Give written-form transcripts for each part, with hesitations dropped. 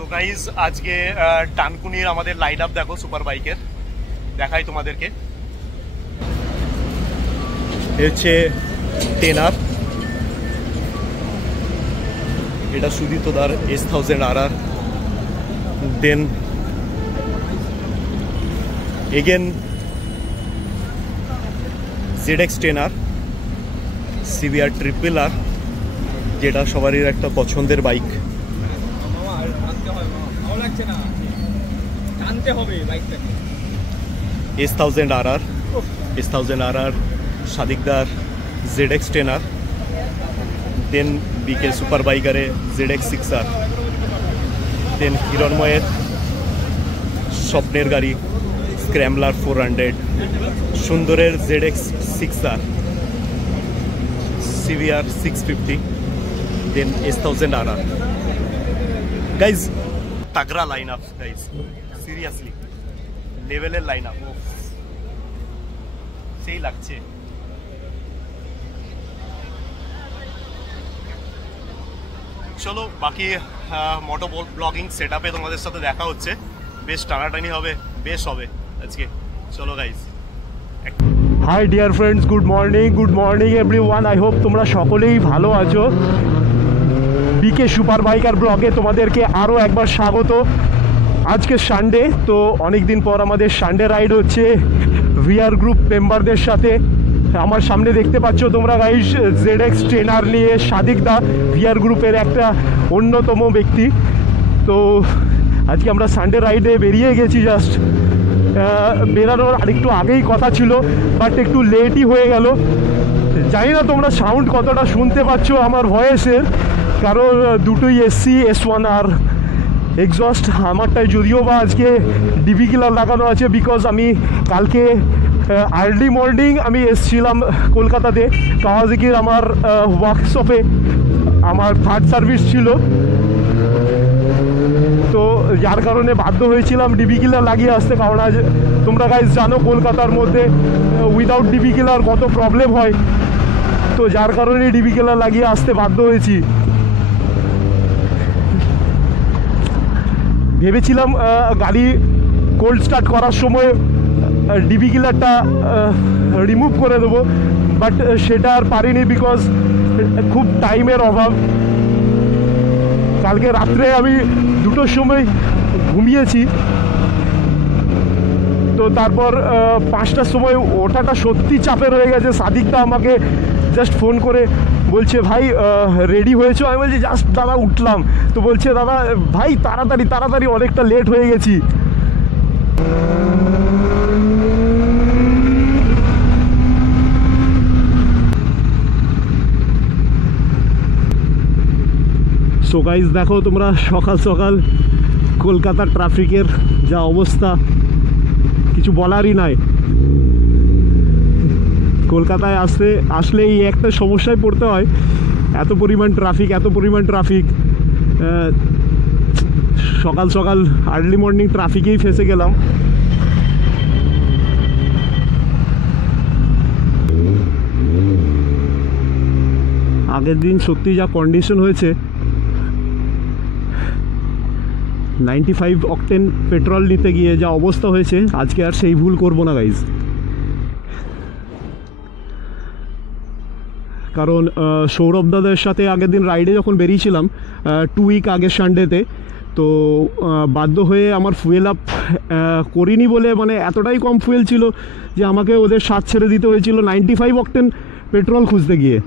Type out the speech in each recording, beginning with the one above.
So guys আজকে ডানকুনির আমাদের line up দেখো সুপার বাইকের, দেখাই তোমাদেরকে। হচ্ছে টেনার, এটা সুদীপ্তদার S1000RR, then again ZX ten R CBR RRR, যেটা সবারই একটা পছন্দের বাইক। S1000RR সাদিকদার ZX ten R, then BK super বাইকারে ZX 6R, দেন হিরণময়ের স্বপ্নের গাড়ি স্ক্র্যাম্বলার 400, সুন্দরের ZX 6R, CBR 650, then S1000RR। Guys তাগড়া লাইন আপ গাইজ, সিরিয়াসলি লেভেলের লাইন আপ, সেই লাগছে। চলো বাকি মোটো ব্লগিং সেট আপে তোমাদের সাথে দেখা হচ্ছে, বেশ টানাটানি হবে, বেশ হবে আজকে। চলো guys. High dear friends, good morning everyone. I hope তোমরা সকলেই ভালো আছো। বিকে সুপার বাইকার ব্লগে তোমাদেরকে আরও একবার স্বাগত। আজকে সানডে, তো অনেক দিন পর আমাদের সানডে রাইড হচ্ছে ভিআর গ্রুপ মেম্বারদের সাথে। আমার সামনে দেখতে পাচ্ছ তোমরা গাইস ZX টেনার নিয়ে সাদিকদা, ভিআর গ্রুপের একটা অন্যতম ব্যক্তি। তো আজকে আমরা সানডে রাইডে বেরিয়ে গেছি। জাস্ট বেরানোর আরেকটু আগেই কথা ছিল, বাট একটু লেটই হয়ে গেল। জানি না তোমরা সাউন্ড কতটা শুনতে পাচ্ছ আমার ভয়েসের, কারণ দুটোই এসসি S1R এক্সস্ট। আমারটাই যদিও বা আজকে ডিবি কিলার লাগানো আছে, বিকজ আমি কালকে আর্লি মর্নিং আমি এসছিলাম কলকাতাতে কাওয়াসাকির আমার ওয়ার্কশপে, আমার থার্ড সার্ভিস ছিল, তো যার কারণে বাধ্য হয়েছিলাম ডিবি কিলার লাগিয়ে আসতে। কারণ আজ তোমরা গাইজ জানো কলকাতার মধ্যে উইদাউট ডিবি কিলার কত প্রবলেম হয়, তো যার কারণে ডিবি কিলার লাগিয়ে আসতে বাধ্য হয়েছি। ভেবেছিলাম গাড়ি কোল্ড স্টার্ট করার সময় ডিবি কিলারটা রিমুভ করে দেবো, বাট সেটা আর পারিনি, বিকজ খুব টাইমের অভাব। কালকে রাত্রে আমি 2টোর সময় ঘুমিয়েছি, তো তারপর 5টার সময় ওঠাটা সত্যি চাপের হয়ে গেছে। সাদিকদা আমাকে জাস্ট ফোন করে বলছে, ভাই রেডি হয়েছো? আমি বলছি জাস্ট দাদা উঠলাম। তো বলছে, দাদা ভাই তাড়াতাড়ি অনেকটা লেট হয়ে গেছি। সো গাইজ দেখো তোমরা, সকাল সকাল কলকাতার ট্রাফিকের যা অবস্থা, কিছু বলারই নাই। কলকাতায় আসলে এই একটা সমস্যায় পড়তে হয়, এত পরিমাণ ট্রাফিক। সকাল সকাল আর্লি মর্নিং ট্রাফিকেই ফেসে গেলাম। আগের দিন সত্যি যা কন্ডিশন হয়েছে, 95 অক্টেন পেট্রোল নিতে গিয়ে যা অবস্থা হয়েছে, আজকে আর সেই ভুল করবো না গাইজ। কারণ সৌরভ দাদের সাথে আগের দিন রাইডে যখন বেরিয়েছিলাম 2 উইক আগের সানডেতে, তো বাধ্য হয়ে আমার ফুয়েল আপ করিনি বলে, মানে এতটাই কম ফুয়েল ছিল যে আমাকে ওদের সাথ ছেড়ে দিতে হয়েছিল 95 অক্টেন পেট্রোল খুঁজতে গিয়ে।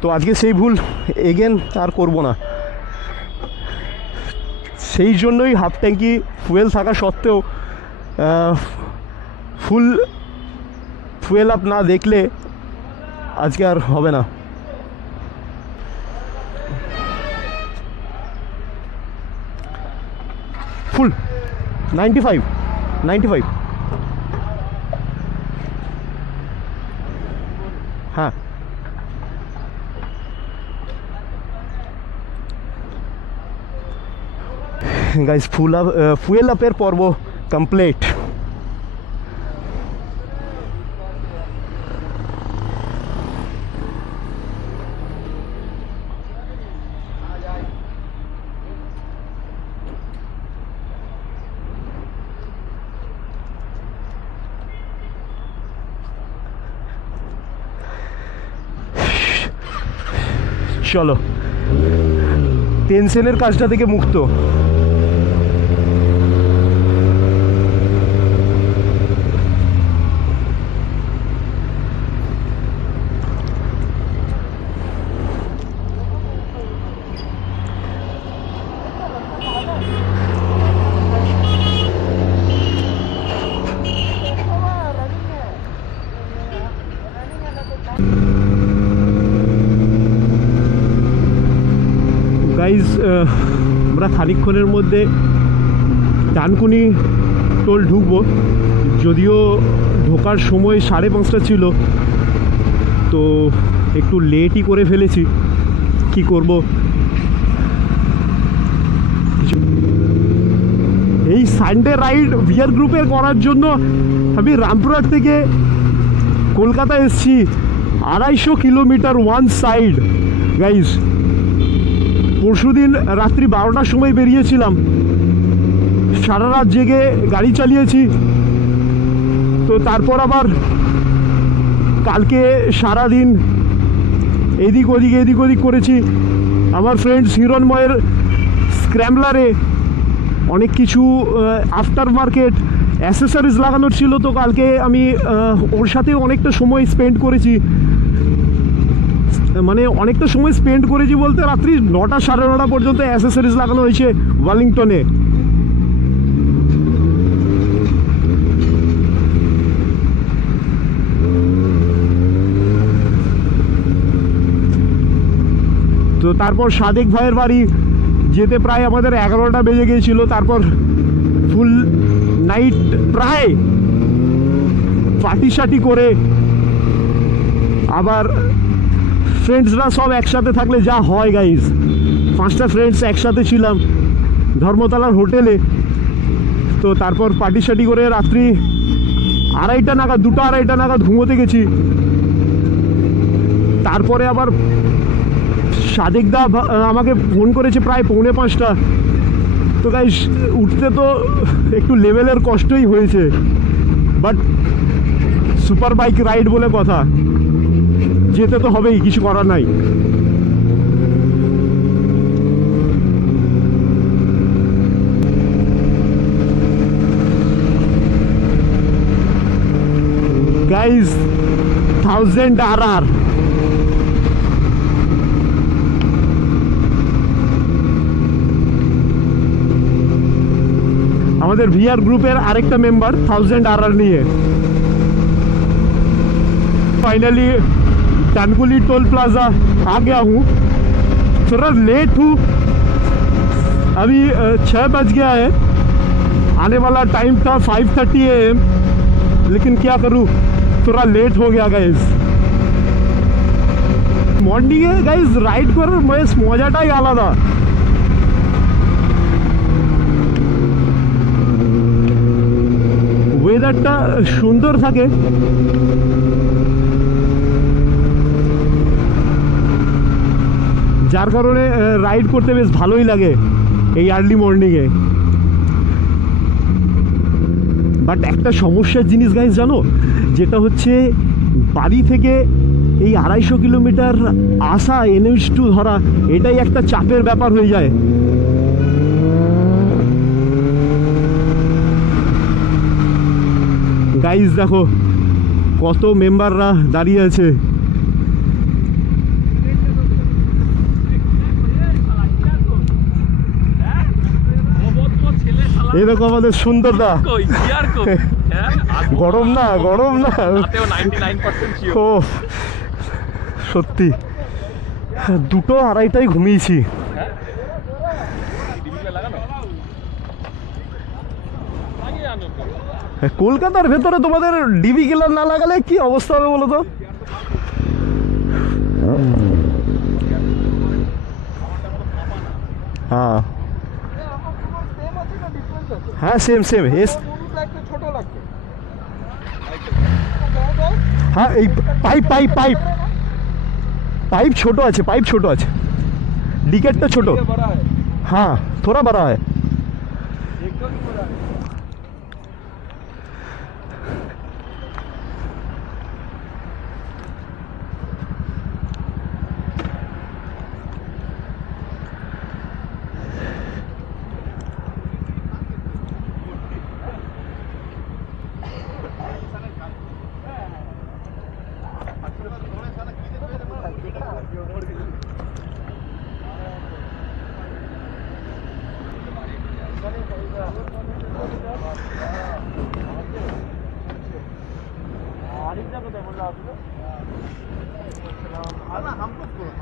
তো আজকে সেই ভুল এগেন আর করব না। সেই জন্যই হাফ ট্যাঙ্কি ফুয়েল থাকা সত্ত্বেও ফুল ফুয়েল আপ না দেখলে আজকে আর হবে না। ফুল 95 হ্যাঁ। গাইস ফুয়েল আপের পর্ব কমপ্লিট। চলো, টেনশনের কাজটা থেকে মুক্ত। গাইজ আমরা খানিকক্ষণের মধ্যে ডানকুনি টোল ঢুকবো, যদিও ঢোকার সময় 5:30 ছিল, তো একটু লেটই করে ফেলেছি, কি করব। এই সানডে রাইড ভিআর গ্রুপের করার জন্য আমি রামপুরহাট থেকে কলকাতা এসেছি, 250 কিলোমিটার ওয়ান সাইড। গাইজ পরশুদিন রাত্রি 12টার সময় বেরিয়েছিলাম, সারা রাত জেগে গাড়ি চালিয়েছি, তো তারপর আবার কালকে সারাদিন এদিক ওদিক করেছি। আমার ফ্রেন্ডস হিরণময়ের স্ক্র্যাম্বলারে অনেক কিছু আফটার মার্কেট অ্যাসেসরিজ লাগানোর ছিল, তো কালকে আমি ওর সাথে অনেকটা সময় স্পেন্ড করেছি। মানে অনেকটা সময় স্পেন্ড করেছি বলতে রাত্রি 9টা 9:30 পর্যন্ত অ্যাসেসরিজ লাগানো হয়েছে ওয়েলিংটনে। তো তারপর সাদেক ভাইয়ের বাড়ি যেতে প্রায় আমাদের 11টা বেজে গিয়েছিল। তারপর ফুল নাইট প্রায় পার্টি করে আবার ফ্রেন্ডসরা সব একসাথে থাকলে যা হয় গাইজ, 5টা ফ্রেন্ডস একসাথে ছিলাম ধর্মতলার হোটেলে। তো তারপর পার্টি করে রাত্রি 2টা নাগাদ ঘুমোতে গেছি। তারপরে আবার সাদেকদা আমাকে ফোন করেছে প্রায় 4:45টা। তো গাইজ উঠতে তো একটু লেভেলের কষ্টই হয়েছে, বাট সুপার বাইক রাইড বলে কথা, যেতে তো হবেই, কিছু করার নাই। গাইজ 1000 RR আমাদের ভিআর গ্রুপের আরেকটা মেম্বার 1000 RR নিয়ে फाइनली डानकुनी टोल प्लाजा आ गया हूँ। थोड़ा लेट हूँ, अभी 6 बज गया है, आने वाला टाइम था 5:30 AM, लेकिन क्या करूँ, थोड़ा लेट हो गया गाइज। मॉर्निंगे गाइज राइड कরার মজাটাই আলাদা। ওয়েদারটা সুন্দর থাকে, যার কারণে রাইড করতে বেশ ভালোই লাগে এই আর্লি মর্নিংয়ে। বাট একটা সমস্যার জিনিস গাইজ জানো, যেটা হচ্ছে বাড়ি থেকে এই 250 কিলোমিটার আসা, NH2 ধরা, এটাই একটা চাপের ব্যাপার হয়ে যায়। গাইজ দেখো কত মেম্বাররা দাঁড়িয়ে আছে। এই দেখো আমাদের সুন্দরদা, গরম না ও সত্যি 2টো 2:30টায় ঘুমিয়েছি। কলকাতার ভেতরে তোমাদের ডিবি কিলার না লাগালে কি অবস্থা হবে বলো তো। হ্যাঁ হ্যাঁ সেম এস। হ্যাঁ এই पाइप छोटो আছে डिकेटটা ছোট। हाँ थोड़ा बड़ा है।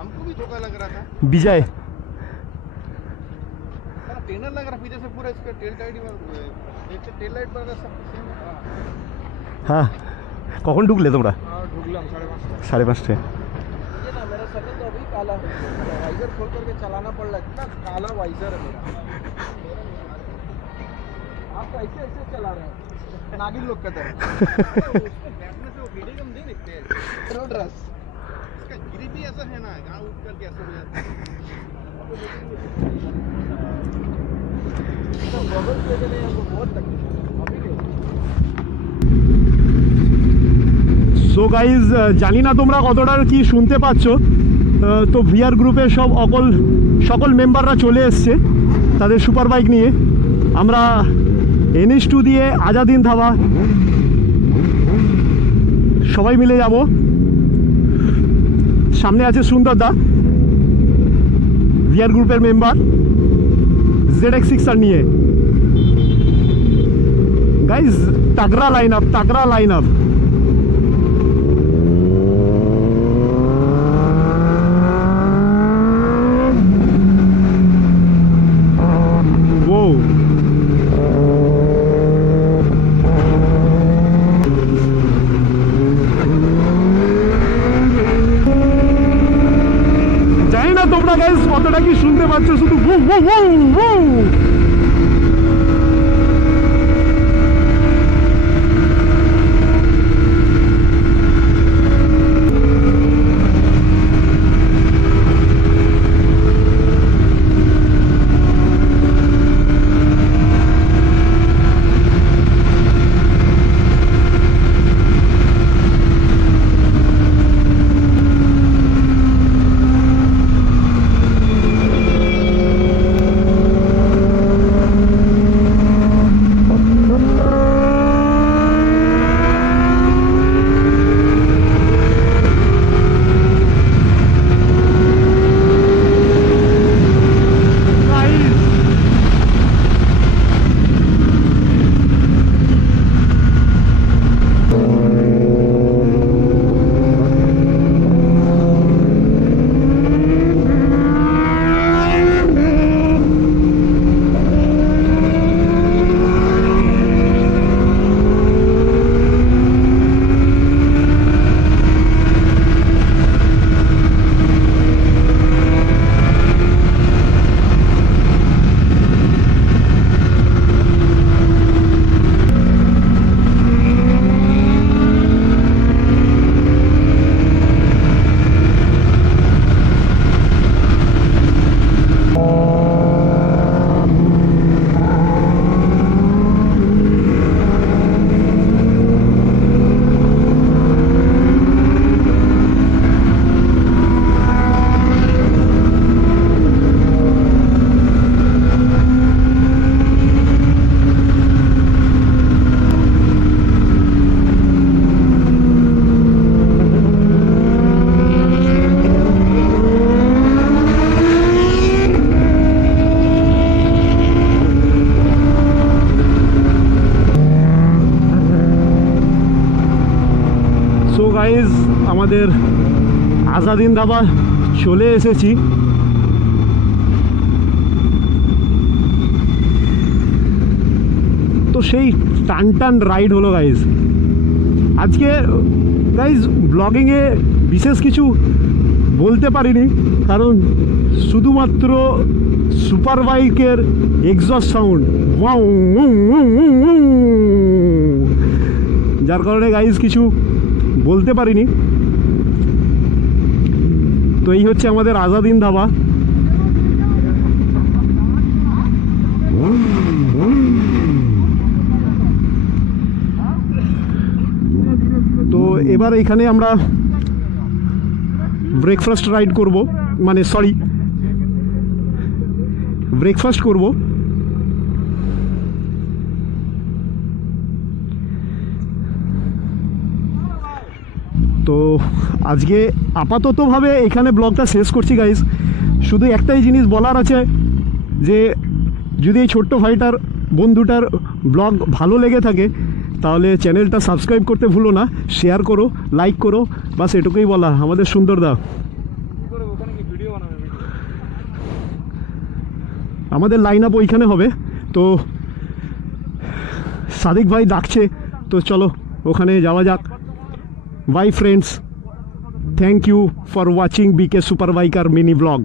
हमको भी धोखा लग रहा था, विजय ट्रेनर लग रहा पीछे से पूरा इसका टेल लाइट पर सब सेम। হ্যাঁ কখন ঢুকলে তোমরা? ढुकलाम 5:30। 5:30। ये ना मेरा शक्ल तो अभी काला हो गया, वाइजर खोल करके चलाना पड़ रहा है, इतना काला वाइजर है मेरा। आप तो ऐसे ऐसे चला रहे हैं नागिन लोग का तरह। बैठने से वो वीडियो हम नहीं दिखते हैं, रोड रस इसका गिरी भी ऐसा है ना, गाँव उठ करके ऐसा हो जाता है। तो बबल पे नहीं हमको बहुत तकलीफ है अभी नहीं। সো গাইজ জানি না তোমরা কতটা কি শুনতে পাচ্ছ, তো ভিআর গ্রুপের সকল মেম্বাররা চলে এসছে তাদের সুপার বাইক নিয়ে। আমরা NH2 দিয়ে আজাদিন ধাবা সবাই মিলে যাব। সামনে আছে সুন্দর দা, ভিআর গ্রুপের মেম্বার, ZX6 নিয়ে। গাইজ তাগড়া লাইন আপ, তাগড়া লাইন আপ। জানি না তোমরা গাইস কতটা কি শুনতে পাচ্ছ, শুধু ভু ভু ভু ভু। গাইজ আমাদের আজাদিন ধাবা চলে এসেছি। তো সেই টান টান রাইড হলো গাইজ আজকে। গাইজ ব্লগিংয়ে বিশেষ কিছু বলতে পারিনি, কারণ শুধুমাত্র সুপার বাইকের এক্সস্ট সাউন্ড, যার কারণে গাইজ কিছু বলতে পারিনি। তো এই হচ্ছে আমাদের আজাদিন ধাবা। তো এবার এখানে আমরা ব্রেকফাস্ট রাইড করব, মানে সরি ব্রেকফাস্ট করব। তো আজকে আপাততভাবে এখানে ব্লগটা শেষ করছি গাইজ। শুধু একটাই জিনিস বলার আছে, যে যদি এই ছোট্ট ভাইটার বন্ধুটার ব্লগ ভালো লেগে থাকে তাহলে চ্যানেলটা সাবস্ক্রাইব করতে ভুলো না, শেয়ার করো, লাইক করো, বাস এটুকুই বলা আমাদের সুন্দরদা। আমাদের লাইন আপ ওইখানে হবে, তো সাদিক ভাই ডাকছে, তো চলো ওখানে যাওয়া যাক। Bye friends, thank you for watching BK super biker mini blog.